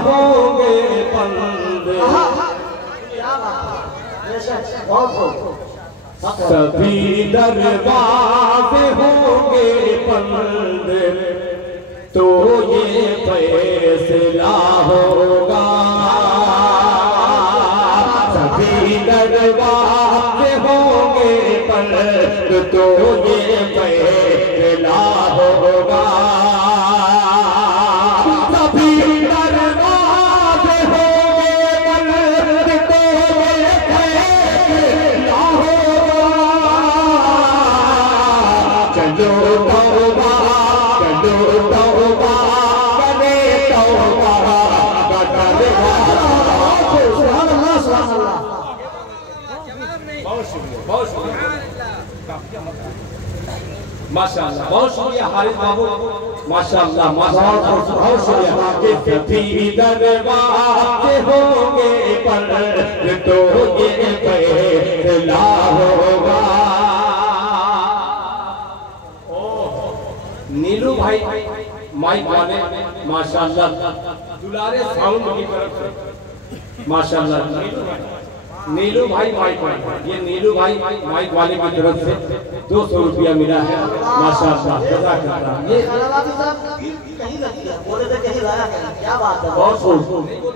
होंगे बंद, सभी दरवाजे होंगे बंद, तो ये फैसला होगा। सभी दरवाजे होंगे बंद, तो ये फैसला होगा। माशाअल्लाह, बहुत शुक्रिया हारिस बाबू, माशाअल्लाह माशाअल्लाह, बहुत शुक्रिया। कि सभी दरवाजे होंगे बंद, तो ये फैसला होगा। नीलू भाई माइक वाले माशाअल्लाह, दुलारे साउंड की तरफ से माशाअल्लाह। नीलू भाई माइक वाले, ये नीलू भाई माइक वाले की तरफ से 200 रुपया मिला है माशाअल्लाह। जज़ाकल्लाह। ये क्या बात है, बहुत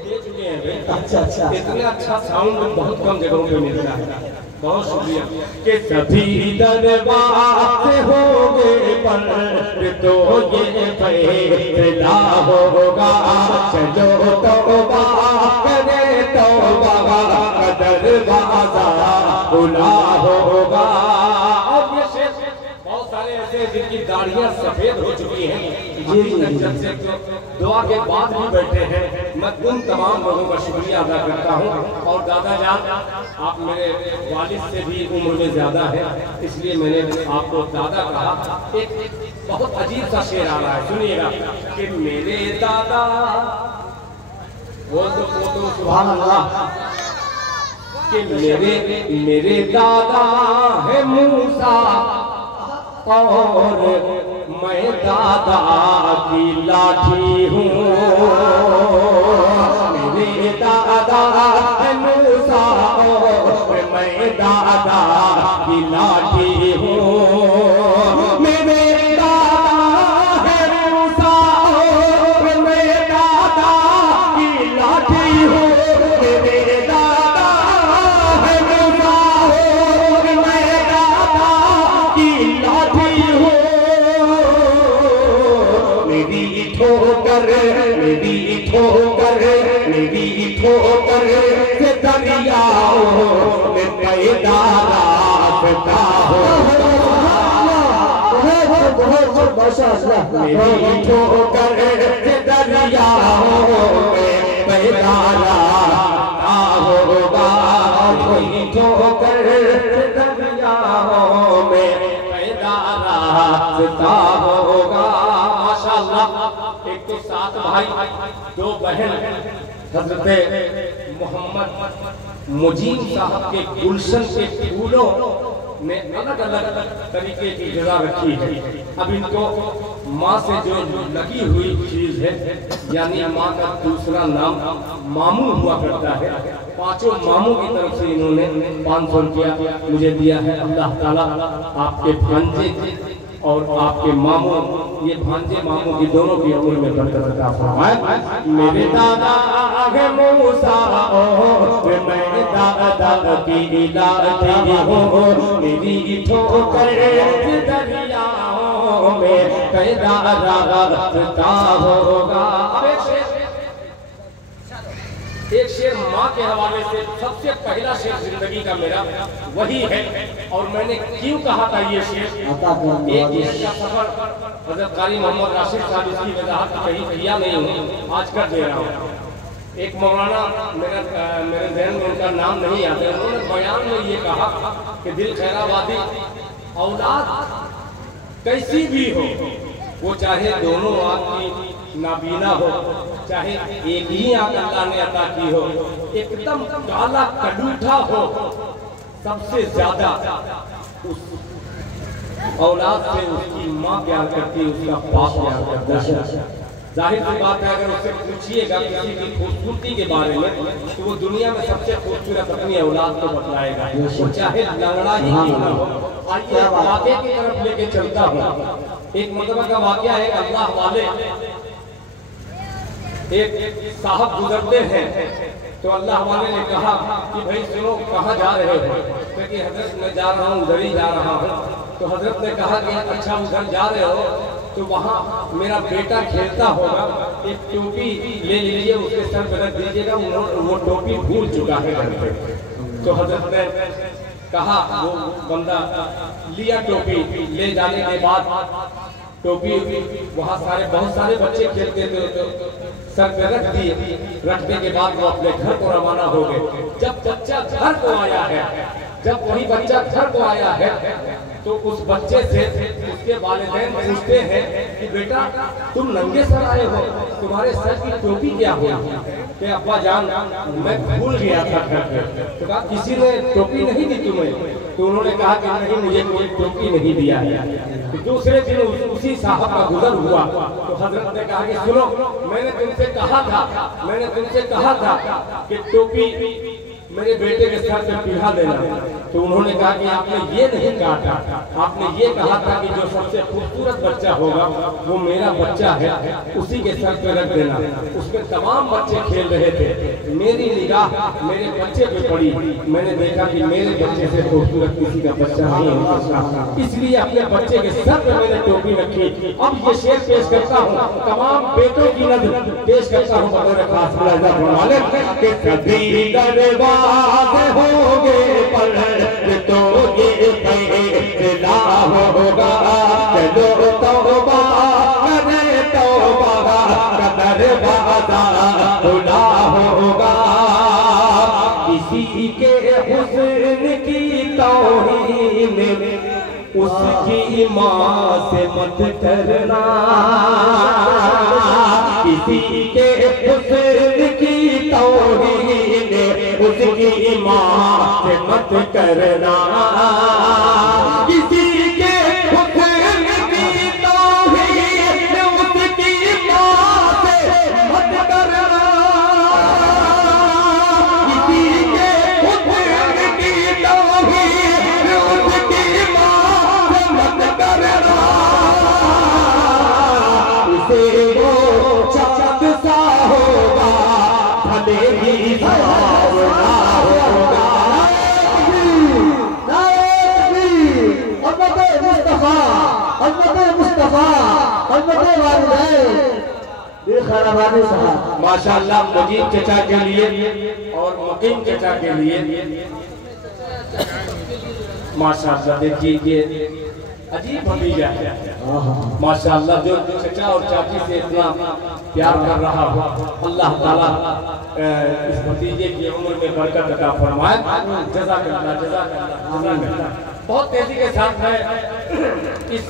दे चुके हैं। अच्छा, इतना अच्छा साउंड बहुत कम जगहों पे मिलता है। बहुत शुक्रिया। कि सभी दरवाजे होंगे बंद, तो ये फैसला होगा। चलो तौबा करे तौबा, दरवाजा खुला होगा। और ये शेर बहुत सारे ऐसे जिनकी दाढ़ियां सफेद हो चुकी हैं, जब से दुआ के बाद भी बैठे हैं, मैं उन तमाम लोगों का शुक्रिया अदा करता हूँ। और दादा जान, आप मेरे वालिद से भी उम्र में ज्यादा है, इसलिए मैंने आपको दादा कहा। एक बहुत अजीब सा शेर आ रहा है, सुनिएगा। कि मेरे दादा, वो तो सुभान अल्लाह, कि मेरे दादा है मूसा और मैं दादा की लाठी हूँ। मेरे दादा है मूसा और मैं दादा की लाठी हूँ। मेरे दादा है मूसा और मैं दादा की लाठी हूँ। मेरे दादा है मूसा और मैं दादा की लाठी हूँ। मेरी ठोकर से दरियाओं में पैदा रास्ता हो। मेरी ठोकर से दरियाओं में पैदा रास्ता होगा। मेरी ठोकर से दरियाओं में पैदा रास्ता होगा। माशाअल्लाह। एक तो 7 भाई 2 बहन, हज़रत मोहम्मद मुजीब साहब के गुलशन के फूलों ने अलग अलग तरीके की जगह रखी है। अब इनको माँ से जो लगी हुई चीज है, यानी माँ का दूसरा नाम मामू हुआ करता है। 5 मामू की तरफ से इन्होंने 500 रुपया मुझे दिया है। अल्लाह ताला आपके भांजे और आपके मामू, ये भांजे मामू की दोनों की उम्र में बरकत अता फरमाए। मेरे दादा है मूसा और मैं दादा की लाठी हूँ। मेरी ठोकर दरियाओं में पैदा रास्ता होगा। एक शेर माँ के हवाले से, सबसे पहला शेर जिंदगी का मेरा वही है। और मैंने क्यों कहा था ये शेर, एक शेर का सफर हज़रत कारी मोहम्मद राशिद साहब इसकी वजाहत कहीं किया नहीं हूँ, आज कर दे रहा हूँ। एक मौलाना मेरे जहन में उनका नाम नहीं आता, उन्होंने बयान में ये कहा कि दिल खैराबादी औलाद कैसी भी हो, वो चाहे दोनों आपकी नाबीना हो, चाहे एक ही आंख अल्लाह ने अता की हो, एकदम काला कलूठा हो, सबसे ज्यादा उस औलाद से उसकी माँ प्यार करती है, उसका बाप प्यार करता है। जाहिर सी बात है, अगर उससे पूछिएगा किसी की खूबसूरती के बारे में तो वो दुनिया में सबसे खूबसूरत अपनी औलाद को बतलाएगा, वो चाहे लंगड़ा ही क्यों ना हो। आइए वाक़े की तरफ लेके चलता हूँ। एक मरतबा का वाक़या है, अल्लाह वाले एक साहब गुजरते हैं तो अल्लाह वाले ने कहा कि भाई सुनो, कहाँ जा रहे हो? क्योंकि हजरत मैं जा रहा हूँ, उधर ही जा रहा हूँ। तो हजरत ने कहा कि अच्छा उधर जा रहे हो तो वहाँ मेरा बेटा खेलता होगा, एक टोपी ले लीजिए, उसके सर पे रख दीजिएगा, वो टोपी भूल चुका है घर पे। तो हजरत ने कहा, वो बंदा लिया टोपी, ले जाने के बाद टोपी वहाँ बहुत सारे बच्चे खेलते थे तो सर पे रख दिए। रखने के बाद वो अपने घर को रवाना हो गए। जब बच्चा घर को आया है, जब वही बच्चा घर को आया है तो उस बच्चे से उसके वालिदैन पूछते हैं कि बेटा तुम नंगे सर आए हो, तुम्हारे सर की टोपी क्या हुई? कि अब्बा जान मैं भूल गया था घर पे। तो कहा किसी ने टोपी नहीं दी तुम्हें? तो उन्होंने कहा कि नहीं, मुझे कोई टोपी नहीं दिया है। तो दूसरे दिन उसी साहब का गुजर हुआ तो हजरत ने कहा कि सुनो, मैंने तुमसे कहा था कि टोपी मेरे बेटे के सर पे पिघा देना। तो उन्होंने कहा कि आपने ये नहीं कहा था, आपने ये कहा था कि जो सबसे खूबसूरत बच्चा होगा वो मेरा बच्चा है, उसी के सर पे रख देना। उसमें तमाम बच्चे खेल रहे थे, मेरी निगाह मेरे बच्चे पे पड़ी, मैंने देखा कि मेरे बच्चे से खूबसूरत किसी का बच्चा नहीं हो सकता, इसलिए अपने बच्चे के सर पे मैंने टोपी रखी। अब ये शेर पेश करता हूँ, तमाम बेटों की नज़र पेश करता हूँ बतौर खास वाले के कभी दरबार होगे पर तो ये फैसला होगा, चलो तौबा करे तौबा का दरवाजा खुला होगा। किसी के हुस्न की तौहीन उसकी माँ से मत करना, किसी के हुस्न की तौहीन उसकी माँ से मत करना, किसी के हुस्न की तौहीन उसकी माँ से मत करना, किसी के हुस्न की तौहीन उसकी माँ से मत करना। उसे वो चाँद सा होगा भले ही माशाअल्लाह मुजीब चचा के लिए और मुकीम चचा के लिए माशाअल्लाह देखिए ये अजीब भतीजा है माशाअल्लाह, जो चचा और चाची से इतना प्यार कर रहा हो, अल्लाह ताला इस भतीजे की उम्र में बरकत अता फरमाए। जज़ाकल्लाह। बहुत तेजी के साथ मैं इस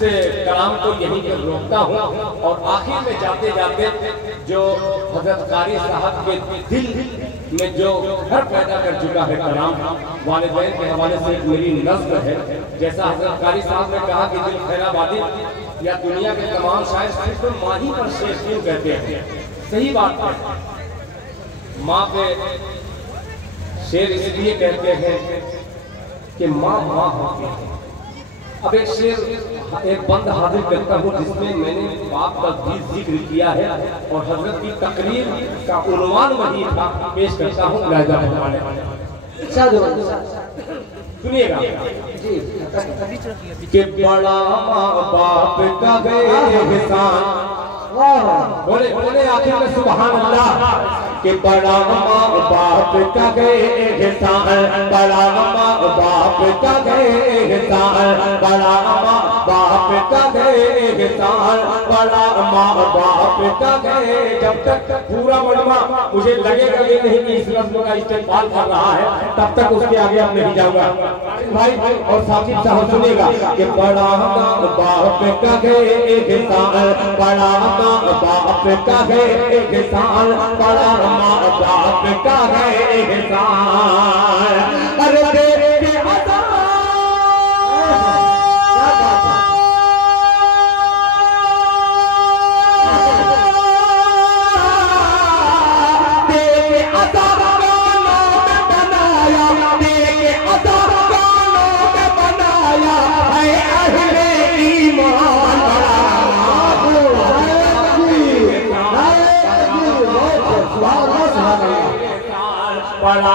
कलाम को यहीं पर रोकता हूँ और आखिर में जाते जाते जो हजरत कारी साहब के दिल में जो घर पैदा कर चुका है कलाम, वालिदैन के हवाले से मेरी नज़्म है। जैसा हजरत कारी साहब ने कहा कि दिल खैराबादी या दुनिया के तमाम शायर सिर्फ माँ ही पर शेर क्यों कहते हैं, सही बात है। माँ पे शेर इसलिए कहते हैं कि माँ माँ होती है। अब एक शेर एक बंद हाजिर करता हूँ जिसमें मैंने बाप का भी जिक्र किया है और हजरत की तकरीर का उन्वान वही था, पेश करता हूँ लहजा फरमाने सुनिएगा कि बड़ा माँ बाप का एहसान, बोले बोले आखिर में सुभान अल्लाह, कि बड़ा माँ बाप का एहसान, बड़ा माँ बाप का एहसान, बड़ा माँ बाप का एहसान, बड़ा माँ बाप का। जब तक पूरा मजमा मुझे लगेगा ये नहीं कि इस रस्म का इस्तेमाल कर रहा है, तब तक उसके आगे अब नहीं जाऊंगा भाई। और साथी साहब सुनेगा कि बड़ा माँ बाप का एहसान, बड़ा माँ बाप का एहसान, बड़ा माँ बाप का एहसान। अरे देख के बड़ा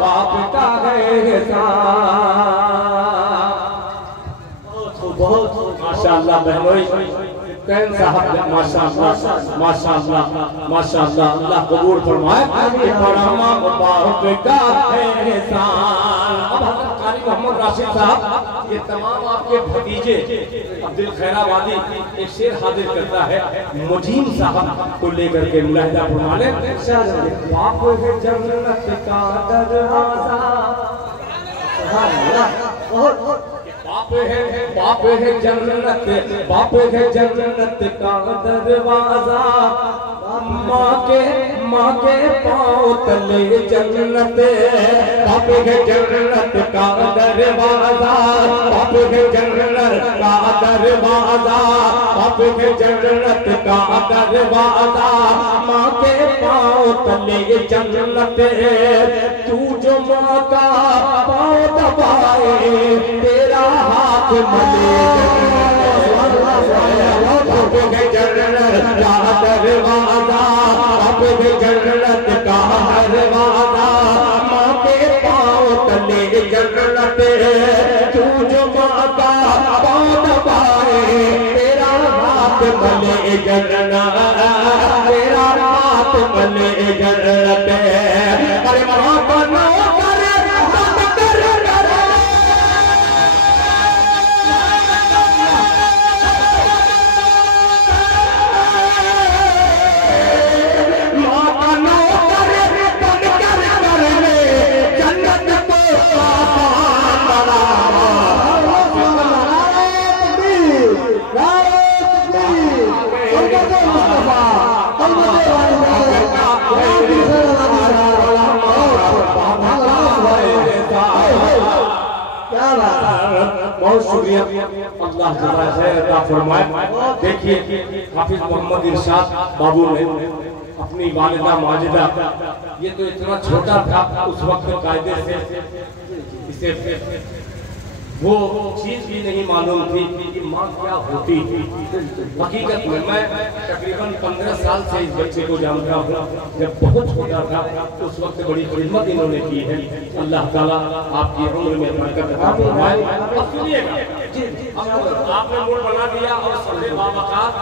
बाप का है माशाअल्लाह बहनों कैन साहब माशाअल्लाह माशाअल्लाह माशाअल्लाह अल्लाह कबूल फरमाए बड़ा बाप का एहसान। अब हज़रत कारी मोहम्मद राशिद साहब ये तमाम आपके भतीजे अब्दुल खैराबादी एक शेर हाजिर करता है मुजीम साहब को लेकर के मुलाहिदा फरमाने बाप है जन्नत का दरवाजा बाप है जन्नत बाप है जन्नत का दरवाजा माँ के पाँव तले जन्नत बाप है जन्नत का दरवाजा बाप है जन्नत का दरवाजा बाप है जन्नत का दरवाजा माँ के पाँव तले जन्नत तू जो माँ का पाँव दबाए तेरा हाथ मले बाप है जन्नत का दरवाजा बाप है जन्नत का दरवाजा माँ के पाँव तले जन्नत तू जो माँ का पाँव दबाए तेरा हाथ मले जन्नत तेरा हाथ मले जन्नत। अरे माँ का नाम करे बहुत शुक्रिया अल्लाह अता फरमाए। देखिए हाफिज मोहम्मद इरशाद बाबू ने अपनी वालिदा माजिदा ये तो इतना छोटा था उस वक्त कायदे से इसे वो चीज भी नहीं मालूम थी कि माँ क्या होती थी। हकीकत में मैं तकरीबन 15 साल से इस बच्चे को जानता हूँ। जब बहुत छोटा था उस वक्त बड़ी खिदमत इन्होंने की है। अल्लाह ताला आपकी उम्र में बरकत अता फरमाए। अब सुनिएगा आपने मूड बना दिया और सबसे बावकात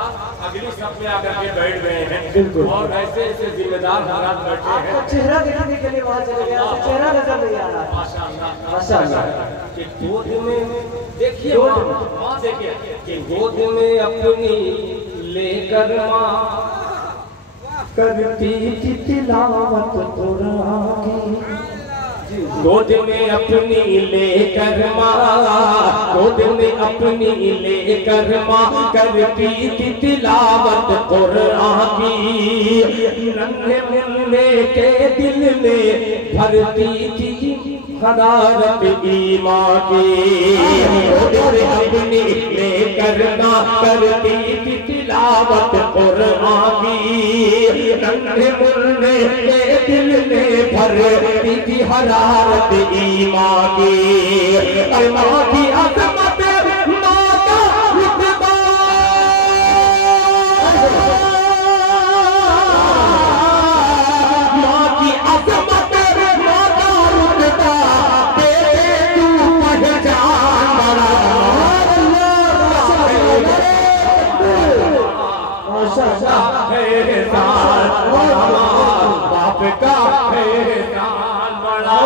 अगली सब में आकर के बैठ गए हैं और ऐसे ऐसे जिम्मेदार हजरात बैठे हैं। चेहरा दिखाने के लिए वहाँ चले गया चेहरा नजर नहीं आ रहा। माशाअल्लाह माशाअल्लाह कि गोद में देखिए माँ देखिए कि गोद में अपनी लेकर माँ करती थी तिलावत कुरान की। गोद में अपनी लेकर माँ गोद में अपनी लेकर माँ करती थी तिलावत कुरान की। नन्हे मुन्ने के दिल में भरती थी हरारत ईमान की। अपनी लेकर माँ करती थी तिलावत कुरान की। नन्हे मुन्ने के दिल में भरती थी हरारत ईमान की। माँ की अज़मत माँ का रुतबा माँ की अज़मत माँ का रुतबा तेरे तू पहचान बड़ा। बाप का एहसान बड़ा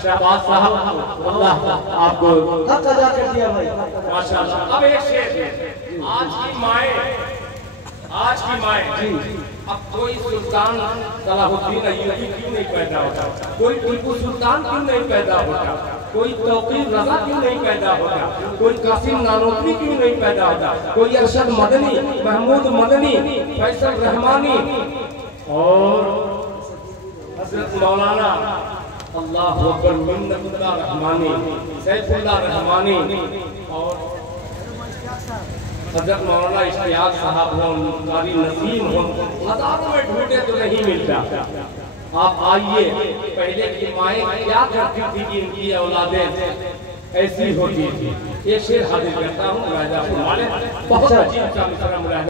शहबाज साहब अल्लाह आपको हक अदा कर दिया भाई माशाअल्लाह। अब एक शेर आज की माए अब कोई सुल्तान सलाहुद्दीन अय्यूबी क्यों नहीं पैदा होता, कोई टीपू सुल्तान क्यों नहीं पैदा होता, कोई तौकीर रज़ा क्यों नहीं पैदा होता, कोई कासिम नानोतवी क्यों नहीं पैदा होता, कोई अरशद मदनी महमूद मदनी फैसल रहमानी और हजरत मौलाना अल्लाहु अकबर मिन्नतुल्लाह रहमानी सैफुल्लाह रहमानी और हजरत मौलाना इश्तियाक साहब हों कारी नसीम हों हजारों में ढूंढे तो नहीं मिलता। आप आइए पहले की माएँ क्या करती थी कि इनकी औलादें ऐसी होती थी। ये शेर हाजिर करता हूँ, मुलाजा फरमाने। बहुत अजीब सा मिसरा मुलाजा।